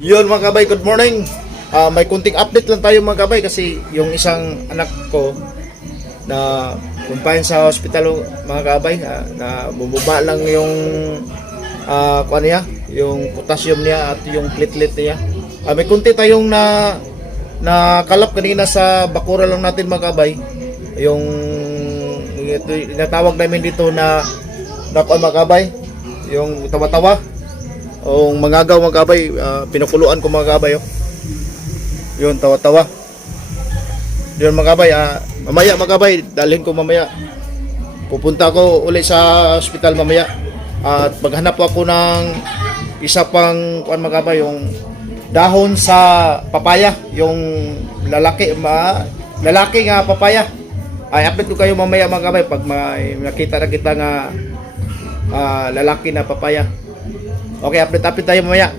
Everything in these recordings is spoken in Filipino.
Yun mga kabay, good morning. Ah, may kunting update lang tayo mga kabay kasi yung isang anak ko na kumpain sa hospital mga kabay ah, na bumaba lang yung ah kuan niya, yung potassium niya at yung platelet niya. Ah, may kunti tayong na na kalap kanina sa bakura lang natin mga kabay. Yung ito, tinatawag namin dito na na mga kabay, yung tawa-tawa o mangagaw mga kabay, ah, pinakuluan ko mga kabay. Oh. Yun, tawa-tawa. Yun mga kabay, ah, mamaya mga kabay, dalhin ko mamaya. Pupunta ko ulit sa hospital mamaya. At maghanap ako ng isa pang kuan mga kabay, yung dahon sa papaya, yung lalaki, ma, lalaki nga papaya. Ay, update ko kayo mamaya mga kabay pag may nakita na kita nga ah, lalaki na papaya. Okay, update update tayo mamaya.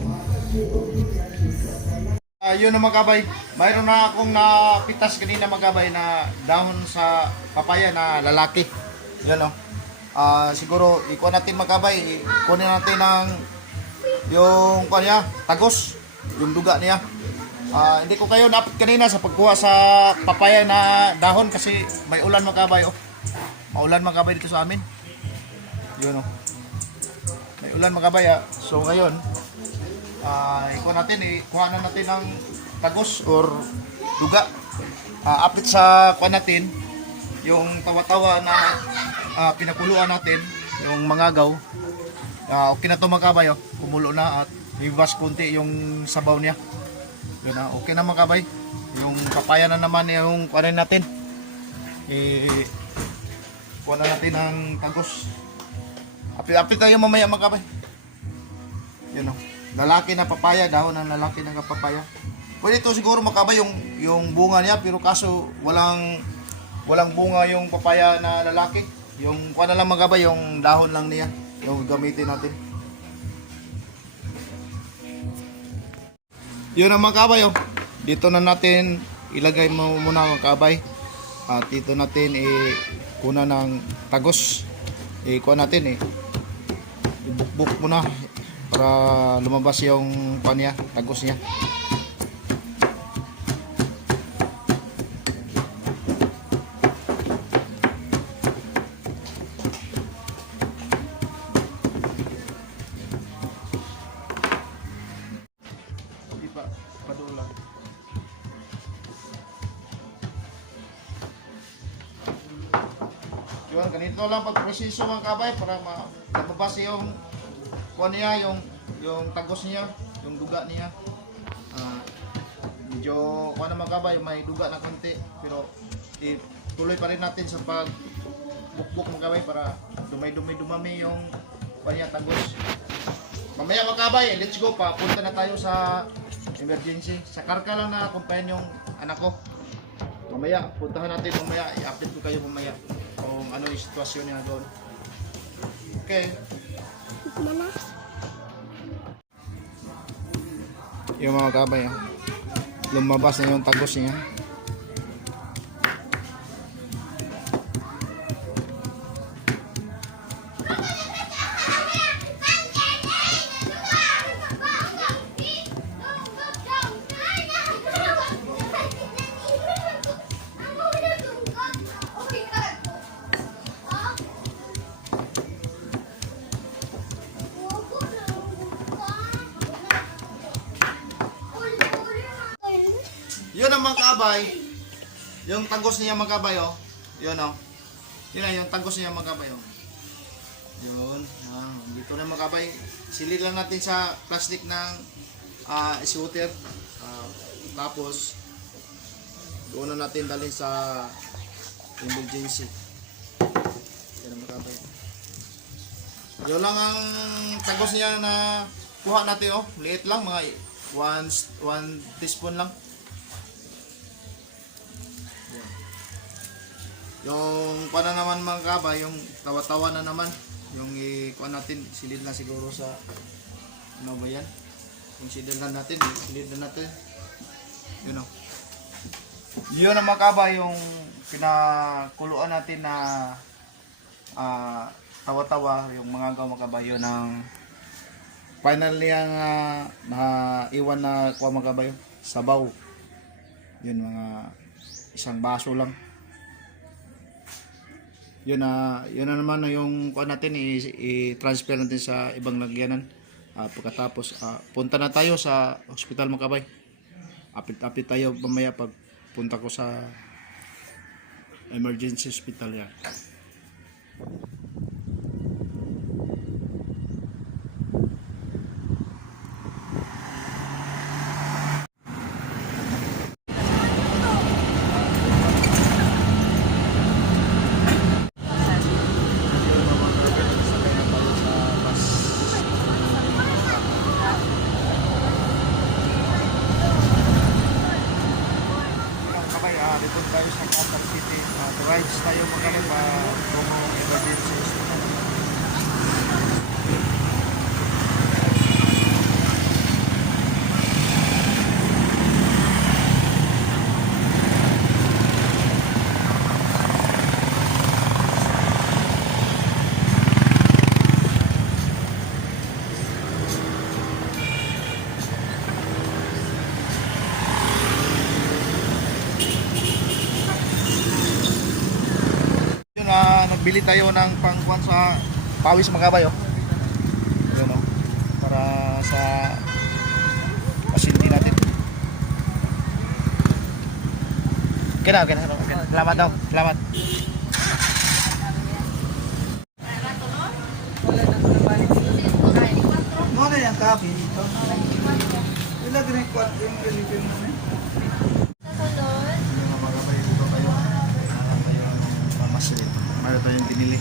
Ayun na mga kabay. Mayroon na akong napitas kanina mga kabay na dahon sa papaya na lalaki. Yan o. Ah, siguro ikuha natin mga kabay. Kunin natin ng yung kuha niya, tagos. Yung duga niya. Ah, hindi ko kayo napit kanina sa pagkuha sa papaya na dahon kasi may ulan mga kabay oh. Maulan mga kabay dito sa amin. Yun oh. Ulan mga kabay ah. So ngayon, ah ikuha natin, ikuha na natin ng tagos or duga. Ah, update sa kuha natin, yung tawa-tawa na ah, pinakuluan natin, yung mangagaw. Ah, okay na to mga kabay, oh. kumulo na at may bas kunti yung sabaw niya. Yun na, okay na mga kabay. Yung papaya na naman yung kuha natin. Eh, kuha na natin ng tagos. Apit-apit tayo mamaya mga kabay. Yun o. Lalaki na papaya, dahon ng lalaki ng papaya. Pwede ito siguro makabay yung yung bunga niya pero kaso walang walang bunga yung papaya na lalaki. Yung kuha na lang magabay yung dahon lang niya. Yung gamitin natin. Yun ang mga kabay oh. Dito na natin ilagay mo muna ang kabay. At dito natin eh kuna ng tagos. Eh kuha natin eh ibukbuk mo na para lumabas yung pan niya, tagos niya. Yun, ganito lang pagproseso mga kabay para ma lumabas yung kuha niya, yung yung tagos niya, yung duga niya. Ah, medyo kuha na mga kabay, may duga na konti pero ituloy pa rin natin sa pag bukbuk mga kabay para dumay-dumay dumami yung kuha niya tagos. Mamaya mga kabay, let's go pa. Punta na tayo sa emergency. Sa karka lang na kumpayan yung anak ko. Mamaya, puntahan natin mamaya. I-update ko kayo mamaya kung ano yung sitwasyon niya doon. Okay. Yung mga kabay, ah. lumabas na yung tagos niya. Kabay. Yung tagos niya mga kabay, oh. Yun, oh. Yun na, yung tagos niya mga kabay, oh. Yun. Ah, dito na mga kabay. Silid lang natin sa plastic ng ah scooter. Ah, tapos, doon na natin dalhin sa emergency. Yan ang mga kabay. Yun lang ang tagos niya na kuha natin, oh. Liit lang, mga 1 1 teaspoon lang. Yung para naman mga kaba, yung tawa-tawa na naman. Yung ikuha natin, silid na siguro sa ano ba yan? Yung silid na natin, silid na natin. Yun o. Yun ang mga kaba, yung pinakuluan natin na ah, tawa-tawa, yung mga gaw mga kaba, yun ang Finally ang ah, naiwan na kuha mga kabayo. Sabaw. Yun mga isang baso lang. Yun na yun na naman na yung kuha natin i-transfer natin sa ibang lagyanan. Ah, pagkatapos ah, punta na tayo sa hospital mga kabay. Apit-apit tayo mamaya pag punta ko sa emergency hospital yan. Mga kabay, ah, report tayo sa Qatar City. Uh, rides tayo mga kabay pa kung emergency hospital. Yun nagbili tayo ng pangkuan sa pawis mga kabay oh. Yun oh. Para sa pasyente natin. Okay na, okay na. Okay. Salamat daw. Salamat. Mo na yung kape dito. Wala din yung yung Pilipino na tayong binili.